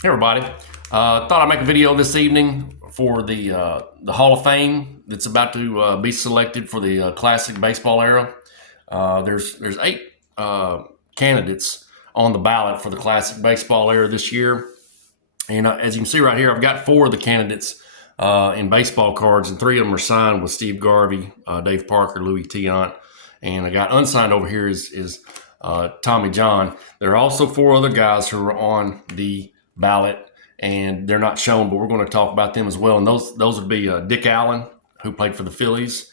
Hey everybody, thought I'd make a video this evening for the Hall of Fame that's about to be selected for the classic baseball era. There's eight candidates on the ballot for the classic baseball era this year, and as you can see right here, I've got four of the candidates in baseball cards, and three of them are signed with Steve Garvey, Dave Parker, Louis Tiant, and I got unsigned over here is Tommy John. There are also four other guys who are on the ballot, and they're not shown, but we're going to talk about them as well. And those would be Dick Allen, who played for the Phillies,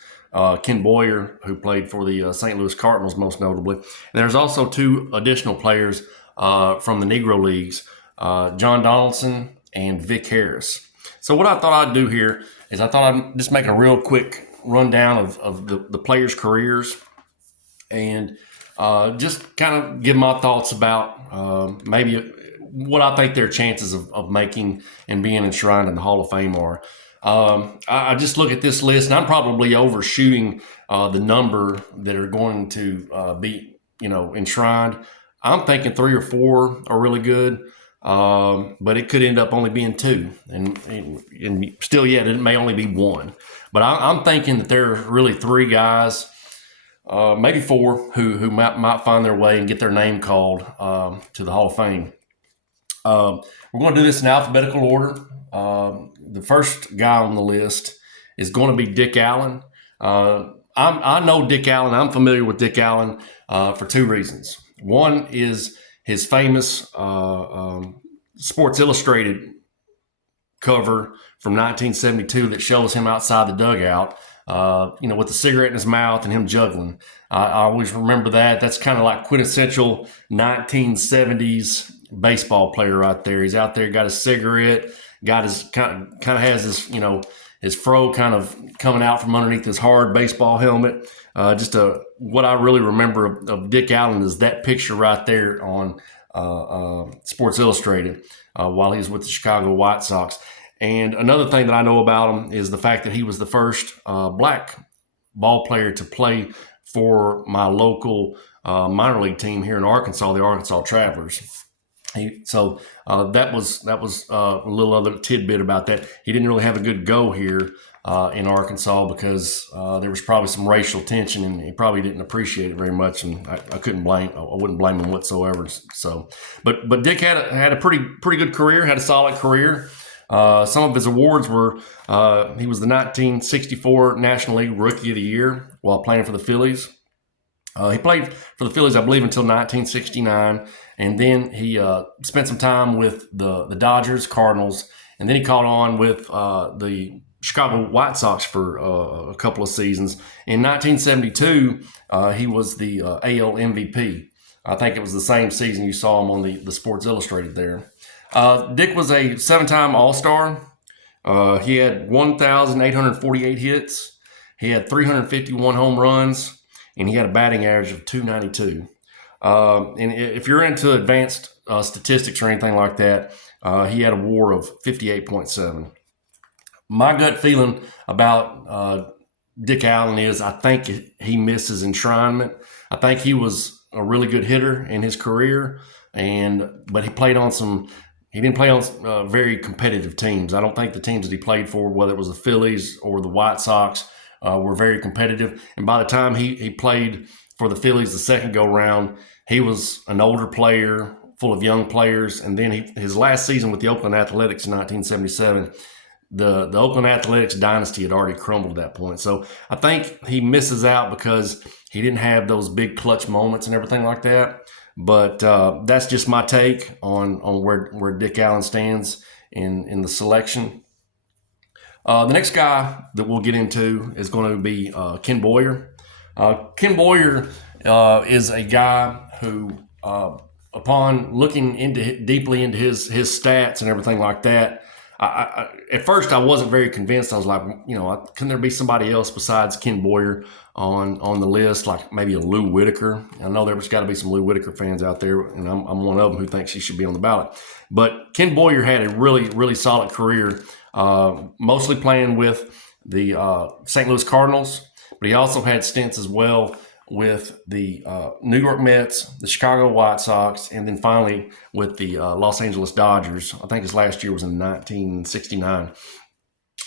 Ken Boyer, who played for the St. Louis Cardinals, most notably. And there's also two additional players from the Negro Leagues, John Donaldson and Vic Harris. So what I thought I'd do here is I thought I'd just make a real quick rundown of the players' careers and just kind of give my thoughts about maybe what I think their chances of making and being enshrined in the Hall of Fame are. I just look at this list, and I'm probably overshooting the number that are going to be, enshrined. I'm thinking three or four are really good, but it could end up only being two, and still yet it may only be one. But I'm thinking that there are really three guys, maybe four, who might find their way and get their name called to the Hall of Fame. We're going to do this in alphabetical order. The first guy on the list is going to be Dick Allen. I know Dick Allen. I'm familiar with Dick Allen for two reasons. One is his famous Sports Illustrated cover from 1972 that shows him outside the dugout, with the cigarette in his mouth and him juggling. I always remember that. That's kind of like quintessential 1970s baseball player right there. He's out there, got his cigarette, got his kind of has his his fro kind of coming out from underneath his hard baseball helmet. What I really remember of Dick Allen is that picture right there on Sports Illustrated while he was with the Chicago White Sox. And another thing that I know about him is the fact that he was the first black ball player to play for my local minor league team here in Arkansas, the Arkansas Travelers. That was a little other tidbit about that. He didn't really have a good go here in Arkansas because there was probably some racial tension, and he probably didn't appreciate it very much. And I wouldn't blame him whatsoever. So, but Dick had a pretty good career, had a solid career. Some of his awards were he was the 1964 National League Rookie of the Year while playing for the Phillies. He played for the Phillies, I believe, until 1969, and then he spent some time with the Dodgers, Cardinals, and then he caught on with the Chicago White Sox for a couple of seasons. In 1972, he was the AL MVP. I think it was the same season you saw him on the Sports Illustrated there. Dick was a seven-time All-Star. He had 1,848 hits. He had 351 home runs, and he had a batting average of 292. And if you're into advanced statistics or anything like that, he had a WAR of 58.7. My gut feeling about Dick Allen is I think he misses enshrinement. I think he was a really good hitter in his career, but he didn't play on very competitive teams. I don't think the teams that he played for, whether it was the Phillies or the White Sox, were very competitive. And by the time he played for the Phillies the second go-round, he was an older player, full of young players. And then his last season with the Oakland Athletics in 1977, the Oakland Athletics dynasty had already crumbled at that point. So I think he misses out because he didn't have those big clutch moments and everything like that. But that's just my take on where Dick Allen stands in the selection. The next guy that we'll get into is going to be Ken Boyer. Ken Boyer is a guy who, upon looking deeply into his stats and everything like that, at first I wasn't very convinced. I was like, can there be somebody else besides Ken Boyer on the list, like maybe a Lou Whitaker? I know there's got to be some Lou Whitaker fans out there, and I'm one of them who thinks he should be on the ballot. But Ken Boyer had a really, really solid career, mostly playing with the St. Louis Cardinals, but he also had stints as well with the New York Mets, the Chicago White Sox, and then finally with the Los Angeles Dodgers. I think his last year was in 1969.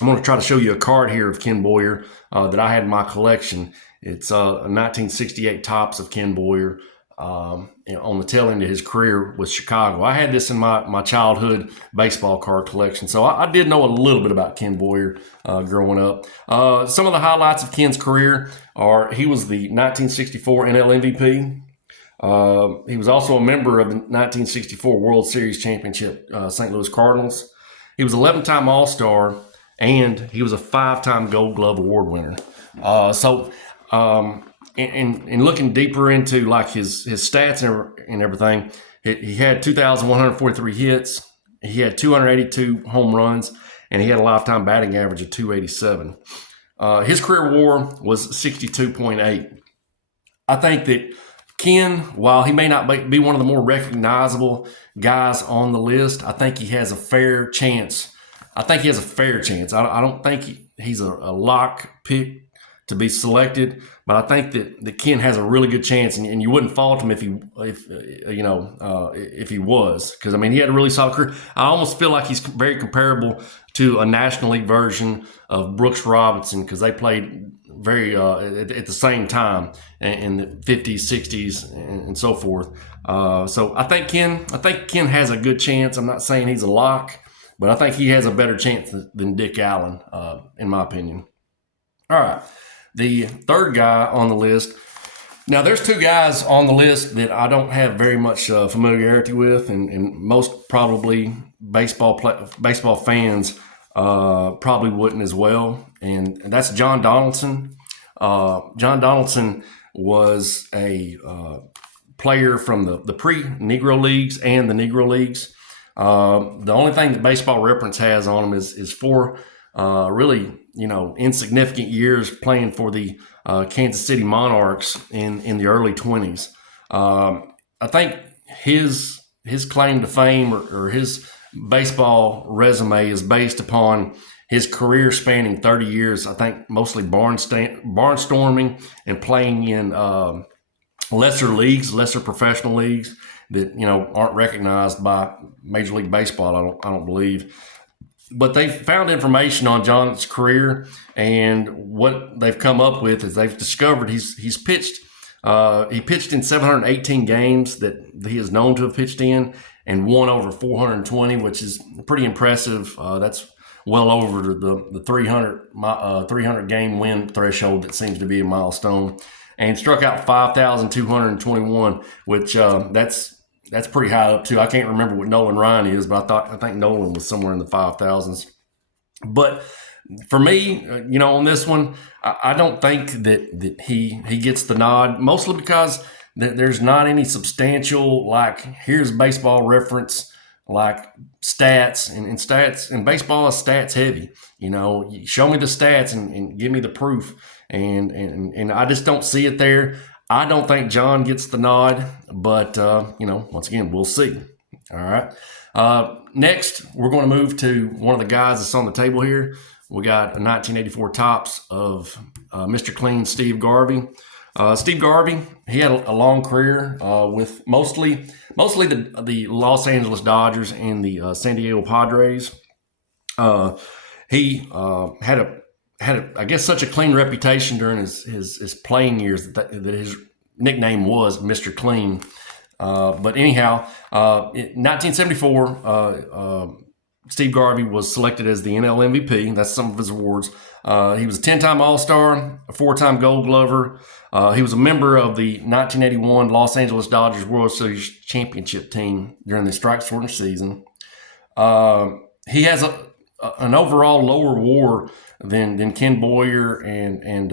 I'm going to try to show you a card here of Ken Boyer that I had in my collection. It's a 1968 Topps of Ken Boyer on the tail end of his career with Chicago. I had this in my childhood baseball card collection, so I did know a little bit about Ken Boyer growing up. Some of the highlights of Ken's career are he was the 1964 NL MVP. He was also a member of the 1964 World Series Championship St. Louis Cardinals. He was 11-time All-Star, and he was a 5-time Gold Glove Award winner. In looking deeper into like his stats and everything, he had 2,143 hits. He had 282 home runs, and he had a lifetime batting average of 287. His career WAR was 62.8. I think that Ken, while he may not be one of the more recognizable guys on the list, I think he has a fair chance. I don't think he's a lock pick to be selected, but I think that Ken has a really good chance, and you wouldn't fault him if he was, because I mean he had a really solid career. I almost feel like he's very comparable to a National League version of Brooks Robinson, because they played very at the same time in the 50s, 60s, and so forth. So I think Ken has a good chance. I'm not saying he's a lock, but I think he has a better chance than Dick Allen, in my opinion. All right. The third guy on the list. Now, there's two guys on the list that I don't have very much familiarity with, and most probably baseball fans probably wouldn't as well. And that's John Donaldson. John Donaldson was a player from the pre-Negro Leagues and the Negro Leagues. The only thing that Baseball Reference has on him is four really, insignificant years playing for the Kansas City Monarchs in the early 20s. I think his claim to fame or his baseball resume is based upon his career spanning 30 years. I think mostly barnstorming and playing in lesser professional leagues that aren't recognized by Major League Baseball. I don't believe. But they found information on John's career, and what they've come up with is they've discovered he's pitched. He pitched in 718 games that he is known to have pitched in, and won over 420, which is pretty impressive. That's well over the 300 game win threshold that seems to be a milestone, and struck out 5,221, which that's pretty high up too. I can't remember what Nolan Ryan is, but I think Nolan was somewhere in the 5,000s. But for me, on this one, I don't think that he gets the nod, mostly because there's not any substantial, like, here's Baseball Reference, like stats, and stats, and baseball is stats heavy. You show me the stats and give me the proof, and I just don't see it there. I don't think John gets the nod, but, once again, we'll see. All right. Next, we're going to move to one of the guys that's on the table here. We got a 1984 Topps of Mr. Clean, Steve Garvey. Steve Garvey, he had a long career with mostly the Los Angeles Dodgers and the San Diego Padres. He had I guess such a clean reputation during his playing years that his nickname was Mr. Clean. But anyhow, in 1974, Steve Garvey was selected as the NL MVP. That's some of his awards. He was a 10-time All-Star, a 4-time Gold Glover. He was a member of the 1981 Los Angeles Dodgers World Series Championship team during the strike-shortened season. He has an overall lower WAR than Ken Boyer and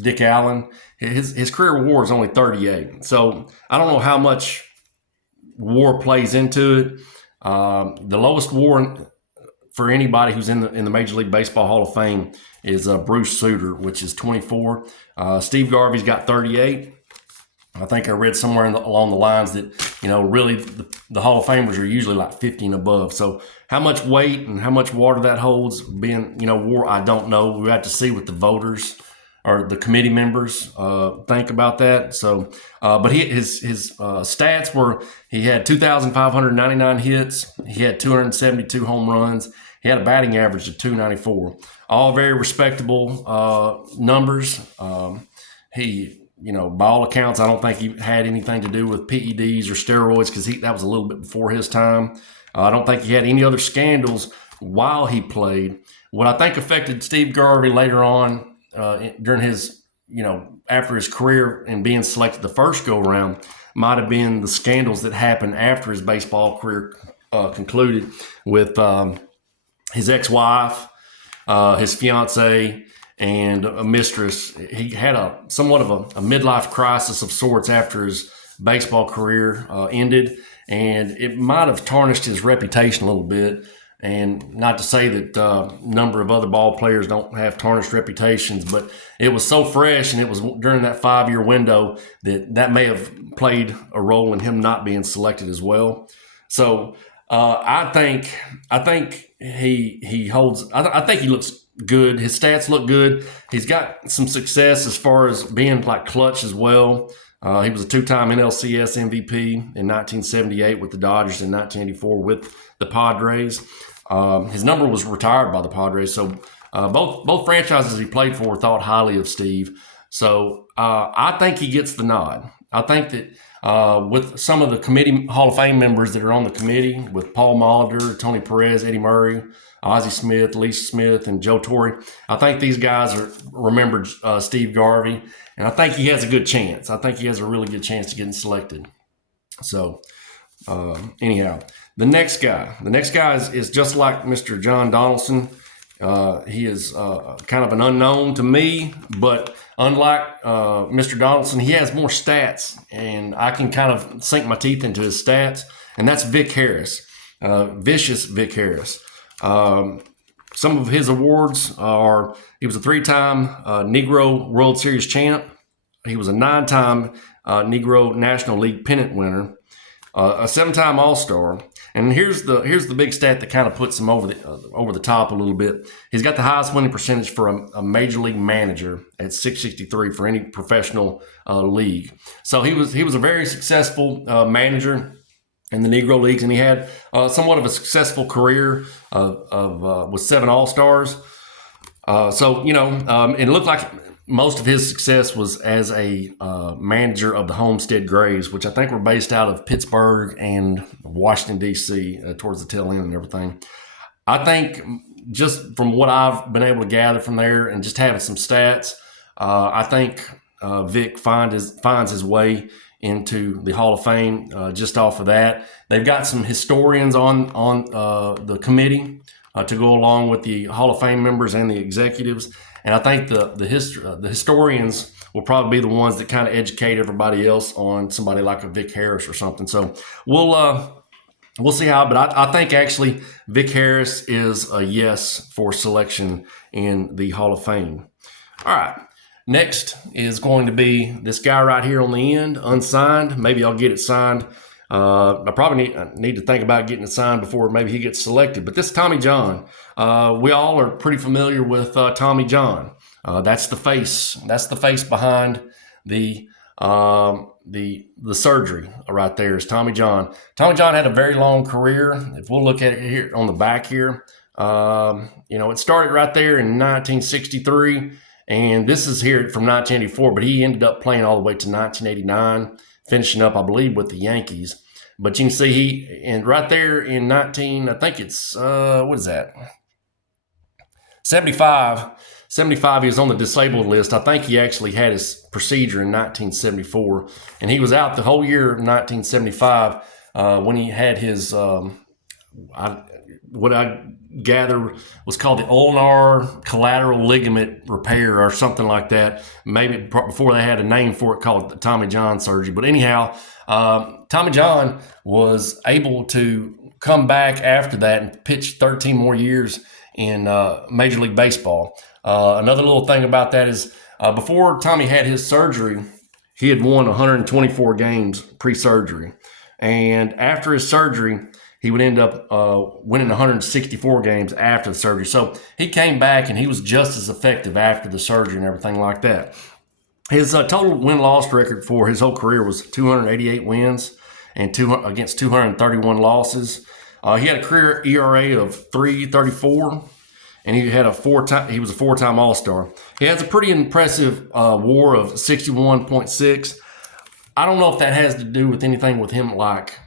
Dick Allen. His career WAR is only 38. So I don't know how much WAR plays into it. The lowest WAR for anybody who's in the Major League Baseball Hall of Fame is Bruce Sutter, which is 24. Steve Garvey's got 38. I think I read somewhere along the lines that, really the Hall of Famers are usually like 50 and above. So how much weight and how much water that holds being, WAR, I don't know. We have to see with the voters. or the committee members think about that. So, but his stats were, he had 2,599 hits. He had 272 home runs. He had a batting average of 294. All very respectable numbers. By all accounts, I don't think he had anything to do with PEDs or steroids, because that was a little bit before his time. I don't think he had any other scandals while he played. What I think affected Steve Garvey later on during his, after his career and being selected the first go around, might have been the scandals that happened after his baseball career concluded with his ex-wife, his fiance, and a mistress. He had somewhat of a midlife crisis of sorts after his baseball career ended, and it might have tarnished his reputation a little bit. And not to say that a number of other ball players don't have tarnished reputations, but it was so fresh, and it was during that 5-year window that may have played a role in him not being selected as well. So I think he holds. I think he looks good. His stats look good. He's got some success as far as being like clutch as well. He was a 2-time NLCS MVP in 1978 with the Dodgers, and 1984 with the Padres. His number was retired by the Padres, so both franchises he played for thought highly of Steve. So I think he gets the nod. I think that with some of the committee Hall of Fame members that are on the committee, with Paul Molitor, Tony Perez, Eddie Murray, Ozzie Smith, Lisa Smith, and Joe Torre, I think these guys remembered Steve Garvey, and I think he has a good chance. I think he has a really good chance to getting selected. So anyhow, the next guy is just like Mr. John Donaldson. He is kind of an unknown to me, but unlike Mr. Donaldson, he has more stats, and I can kind of sink my teeth into his stats, and that's Vic Harris, vicious Vic Harris. Some of his awards are: he was a 3-time Negro World Series champ. He was a 9-time Negro National League pennant winner, a 7-time All-Star. And here's the big stat that kind of puts him over the top a little bit. He's got the highest winning percentage for a major league manager at .663 for any professional league. So he was a very successful manager in the Negro Leagues, and he had somewhat of a successful career with 7 All-Stars. It looked like most of his success was as a manager of the Homestead Grays, which I think were based out of Pittsburgh and Washington, D.C. Towards the tail end and everything. I think just from what I've been able to gather from there and just having some stats, I think Vic finds his way into the Hall of Fame just off of that. They've got some historians on the committee to go along with the Hall of Fame members and the executives. And I think the historians will probably be the ones that kind of educate everybody else on somebody like a Vic Harris or something. So we'll see how. But I think actually Vic Harris is a yes for selection in the Hall of Fame. All right. Next is going to be this guy right here on the end, unsigned. Maybe I'll get it signed. I probably need to think about getting it signed before maybe he gets selected. But this is Tommy John. We all are pretty familiar with Tommy John. That's the face. That's the face behind the surgery right there is Tommy John. Tommy John had a very long career. If we'll look at it here on the back here, it started right there in 1963. And this is here from 1984, but he ended up playing all the way to 1989, finishing up, I believe, with the Yankees. But you can see right there in I think it's, what is that? 75, he was on the disabled list. I think he actually had his procedure in 1974, and he was out the whole year of 1975 when he had his, what I gather was called the ulnar collateral ligament repair or something like that. Maybe before they had a name for it called the Tommy John surgery. But anyhow, Tommy John was able to come back after that and pitch 13 more years in Major League Baseball. Another little thing about that is before Tommy had his surgery, he had won 124 games pre-surgery. And after his surgery, he would end up winning 164 games after the surgery. So he came back and he was just as effective after the surgery and everything like that. His total win-loss record for his whole career was 288 wins and against 231 losses. He had a career ERA of 3.34, and he had he was a four-time All-Star. He has a pretty impressive WAR of 61.6. I don't know if that has to do with anything with him, like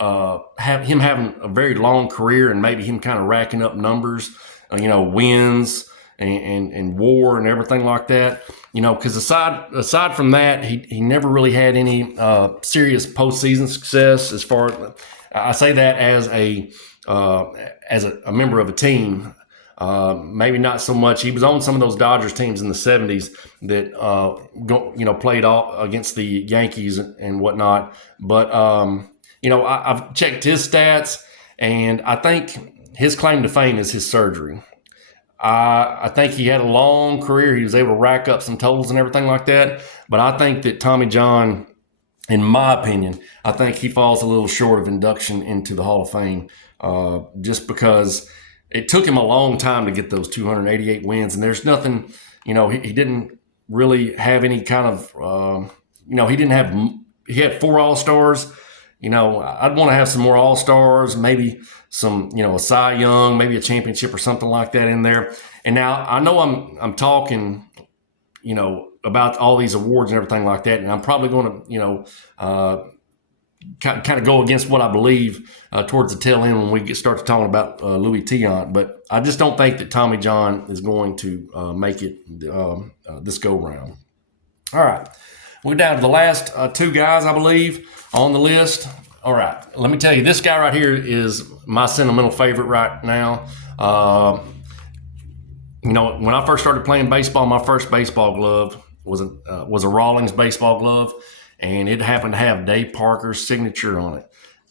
him having a very long career and maybe him kind of racking up numbers, wins and WAR and everything like that. Because aside from that, he never really had any serious postseason success. As far as I say that as a member of a team, maybe not so much. He was on some of those Dodgers teams in the '70s that played all against the Yankees and whatnot. But I've checked his stats, and I think his claim to fame is his surgery. I think he had a long career. He was able to rack up some totals and everything like that. But I think that Tommy John, in my opinion, I think he falls a little short of induction into the Hall of Fame just because it took him a long time to get those 288 wins. And there's nothing, he didn't really have any kind of, he had 4 All-Stars. I'd want to have some more All-Stars, maybe some, a Cy Young, maybe a championship or something like that in there. And now I know I'm talking, about all these awards and everything like that, and I'm probably going to, kind of go against what I believe towards the tail end when we start talking about Louis Tiant. But I just don't think that Tommy John is going to make it this go-round. All right. We're down to the last 2 guys, I believe, on the list. All right. Let me tell you, this guy right here is my sentimental favorite right now. When I first started playing baseball, my first baseball glove was a Rawlings baseball glove, and it happened to have Dave Parker's signature on it.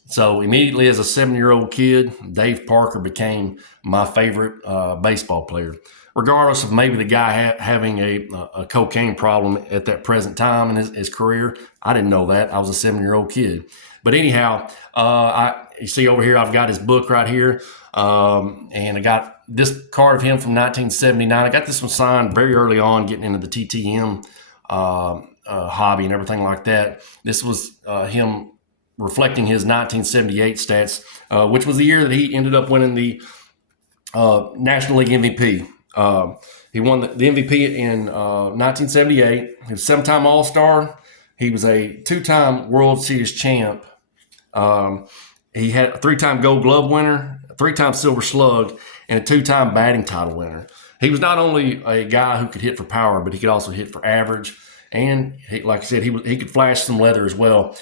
So immediately as a 7-year-old kid, Dave Parker became my favorite baseball player, regardless of maybe the guy having a cocaine problem at that present time in his career. I didn't know that. I was a 7-year-old kid. But anyhow, you see over here, I've got his book right here. And I got this card of him from 1979. I got this one signed very early on, getting into the TTM hobby and everything like that. This was him reflecting his 1978 stats, which was the year that he ended up winning the National League MVP. He won the MVP in 1978. He was a 7-time All-Star. He was a 2-time World Series champ. He had a 3-time Gold Glove winner, a 3-time Silver Slug, and a 2-time batting title winner. He was not only a guy who could hit for power, but he could also hit for average. And like I said, he could flash some leather as well.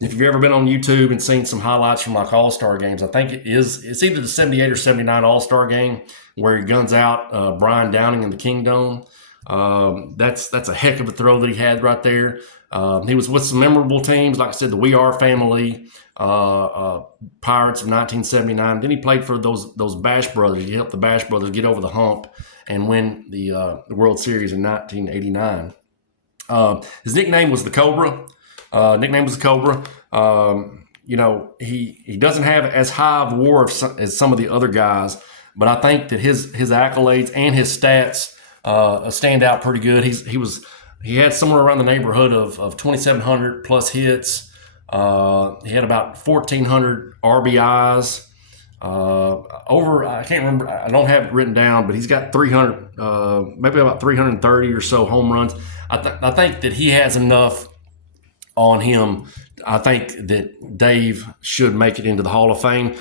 If you've ever been on YouTube and seen some highlights from like All-Star games, I think it's either the 78 or 79 All-Star game where he guns out Brian Downing in the Kingdome. That's a heck of a throw that he had right there. He was with some memorable teams, like I said, the We Are family, Pirates of 1979. Then he played for those Bash Brothers. He helped the Bash Brothers get over the hump and win the World Series in 1989. His nickname was the Cobra. He doesn't have as high of WAR as some of the other guys, but I think that his accolades and his stats stand out pretty good. He had somewhere around the neighborhood of 2,700 plus hits. He had about 1,400 RBIs. I can't remember. I don't have it written down, but he's got 300, maybe about 330 or so home runs. I think that he has enough on him. I think that Dave should make it into the Hall of Fame.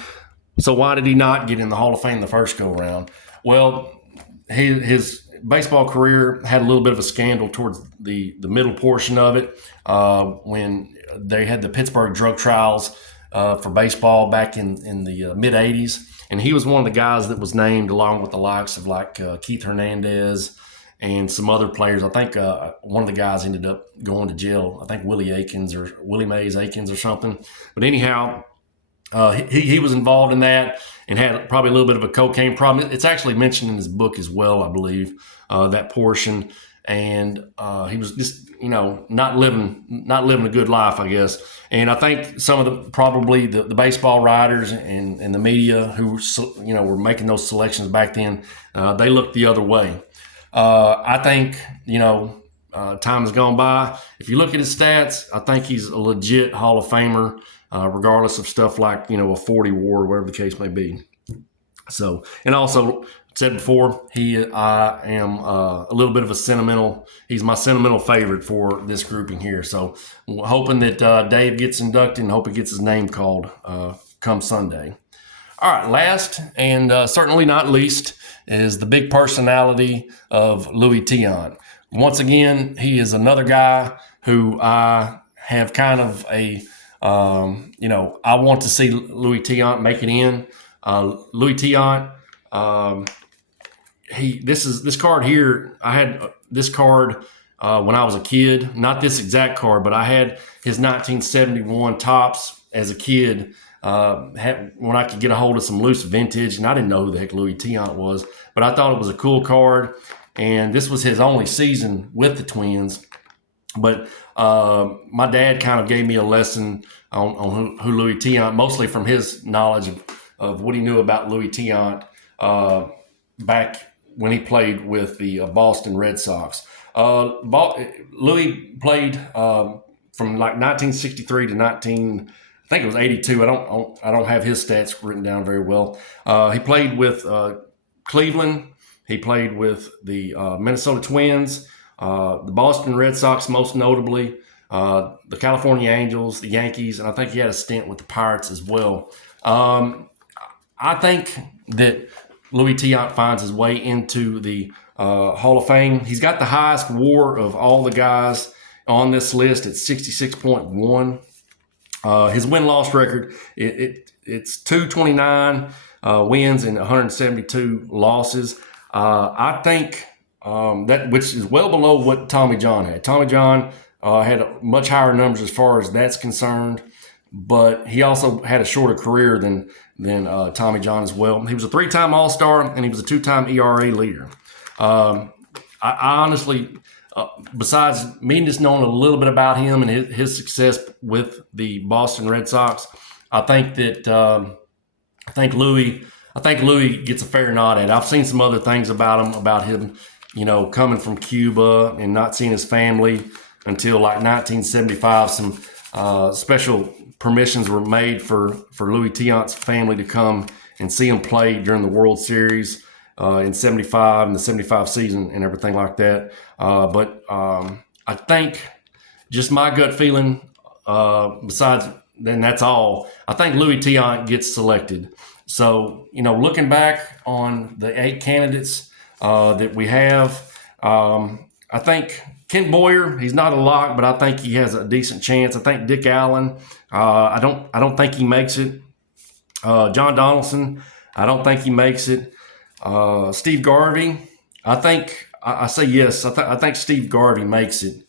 So why did he not get in the Hall of Fame the first go around? Well, his baseball career had a little bit of a scandal towards the middle portion of it when they had the Pittsburgh drug trials for baseball back in the mid 80s. And he was one of the guys that was named along with the likes of like Keith Hernandez and some other players. I think one of the guys ended up going to jail. I think Willie Mays Aikens or something. But anyhow, he was involved in that and had probably a little bit of a cocaine problem. It's actually mentioned in his book as well, I believe, that portion. and he was just not living a good life, I guess. And I think some of the baseball writers and the media who were making those selections back then, they looked the other way. I think time has gone by. If you look at his stats, I think he's a legit Hall of Famer, regardless of stuff like a 40 WAR, whatever the case may be. So, and also said before, I am a little bit of a sentimental. He's my sentimental favorite for this grouping here. So, hoping that Dave gets inducted and hope he gets his name called come Sunday. All right, last and certainly not least is the big personality of Luis Tiant. Once again, he is another guy who I have kind of I want to see Luis Tiant make it in. Luis Tiant, this card here, I had this card when I was a kid. Not this exact card, but I had his 1971 Topps as a kid. When I could get a hold of some loose vintage, and I didn't know who the heck Luis Tiant was, but I thought it was a cool card. And this was his only season with the Twins. But my dad kind of gave me a lesson on who Luis Tiant, mostly from his knowledge of what he knew about Luis Tiant back when he played with the Boston Red Sox. Luis played from like 1963 to I think it was 82. I don't have his stats written down very well. He played with Cleveland. He played with the Minnesota Twins, the Boston Red Sox, most notably, the California Angels, the Yankees, and I think he had a stint with the Pirates as well. I think that Luis Tiant finds his way into the Hall of Fame. He's got the highest WAR of all the guys on this list at 66.1. His win-loss record, it's 229 wins and 172 losses. I think which is well below what Tommy John had. Tommy John had much higher numbers as far as that's concerned, but he also had a shorter career than Tommy John as well. He was a 3-time All-Star, and he was a 2-time ERA leader. I honestly, besides me just knowing a little bit about him and his success with the Boston Red Sox, I think that Luis gets a fair nod at it. I've seen some other things about him, coming from Cuba and not seeing his family until like 1975. Some special permissions were made for Luis Tiant's family to come and see him play during the World Series in 75 and the 75 season and everything like that. But I think just my gut feeling, besides then that's all, I think Luis Tiant gets selected. So, looking back on the 8 candidates that we have, I think Ken Boyer, he's not a lock, but I think he has a decent chance. I think Dick Allen, I don't think he makes it. John Donaldson, I don't think he makes it. Steve Garvey, I say yes. I think Steve Garvey makes it.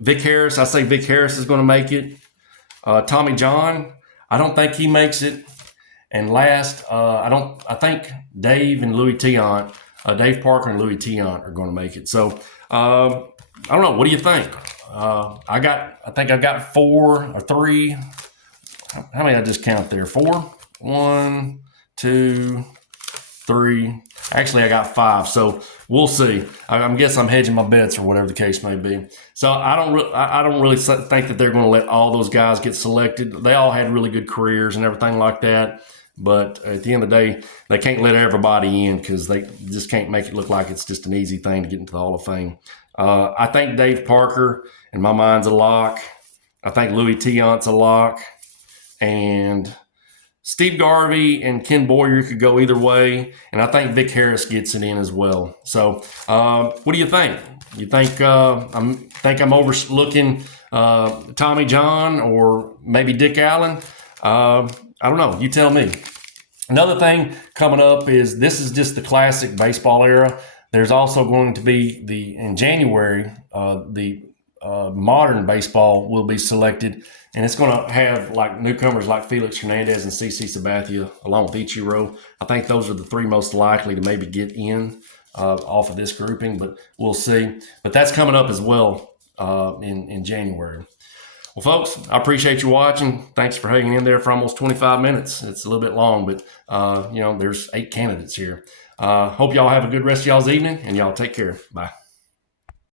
Vic Harris, I say Vic Harris is going to make it. Tommy John, I don't think he makes it. And last, I think Dave and Luis Tiant, Dave Parker and Luis Tiant are going to make it. So, I don't know. What do you think? I think I got 4 or 3. How many I just count there? 4? 1, 2, 3. Actually, I got 5. So we'll see. I guess I'm hedging my bets or whatever the case may be. So I don't really think that they're going to let all those guys get selected. They all had really good careers and everything like that. But at the end of the day, they can't let everybody in because they just can't make it look like it's just an easy thing to get into the Hall of Fame. I think Dave Parker, in my mind's a lock. I think Luis Tiant's a lock. And Steve Garvey and Ken Boyer could go either way. And I think Vic Harris gets it in as well. So what do you think? You think I'm overlooking Tommy John or maybe Dick Allen? I don't know. You tell me. Another thing coming up is this is just the classic baseball era. There's also going to be in January, the modern baseball will be selected, and it's going to have like newcomers like Felix Hernandez and CC Sabathia along with Ichiro. I think those are the 3 most likely to maybe get in off of this grouping, but we'll see. But that's coming up as well in January. Well, folks, I appreciate you watching. Thanks for hanging in there for almost 25 minutes. It's a little bit long, but there's 8 candidates here. Hope y'all have a good rest of y'all's evening, and y'all take care. Bye.